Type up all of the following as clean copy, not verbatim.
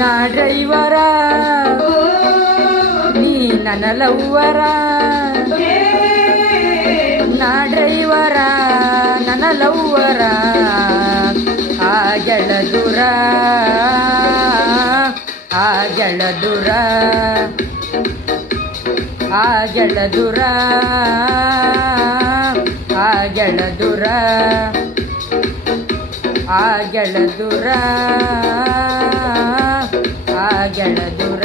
ನಾ ಡ್ರೈವರ ನೀ ನನ್ನ ಲವ್ವರ, ನಾ ಡ್ರೈವರ ನನ್ನ ಲವ್ವರ, ಆಗಳ ದೂರ ಆಗಳ ದೂರ ಆಗಳ ದೂರ ಆಗಳ ದೂರ ಆಗಳ ದೂರ ಆಗಳ ದೂರ.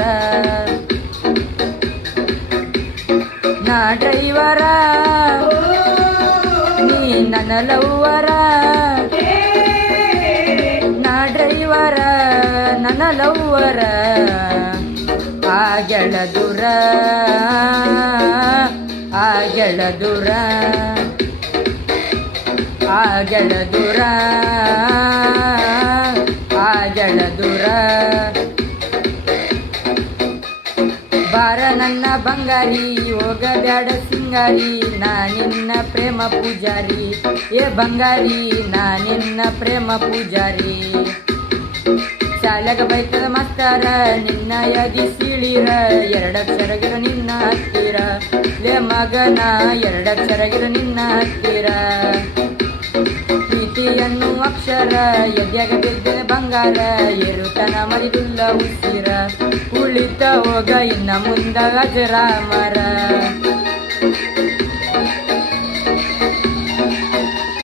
ನಾ ಡ್ರೈವರ ನೀ ನನ್ನ ಲವ್ವರ, ನಾ ಡ್ರೈವರ ನನ್ನ ಲವ್ವರ, ಆಗಳ ದೂರ ಆಗಳ ದೂರ ಆಗಳ ದೂರ ಆಗಳ ದೂರ. ಬಾರ ನನ್ನ ಬಂಗಾರಿ ಹೋಗಬ್ಯಾಡ ಸಿಂಗಾರಿ, ನಾ ನಿನ್ನ ಪ್ರೇಮ ಪೂಜಾರಿ, ಏ ಬಂಗಾರಿ ನಾ ನಿನ್ನ ಪ್ರೇಮ ಪೂಜಾರಿ. ಶಾಲೆಗ ಬೈತದ ಮಾಸ್ತರ ನಿನ್ನ ಯಾಗಿ ಸೀಳಿರ, ಎರಡಕ್ಷರಗಿರ ನಿನ್ನ ಹತ್ತಿರ, ಲೇ ಮಗನ ಎರಡಕ್ಷರಗಿರ ನಿನ್ನ ಹತ್ತಿರ. ಪ್ರೀತಿಯನ್ನು ಅಕ್ಷರ ಎದ್ಯಾಗ ಬಿದ್ದ ಬಂಗಾರ, ಏರುತನ ಮರಿದುಲ್ಲ ಉಸಿರ, ಉಳಿತ ಹೋಗ ಇನ್ನ ಮುಂದ ಅಜರಾಮರ.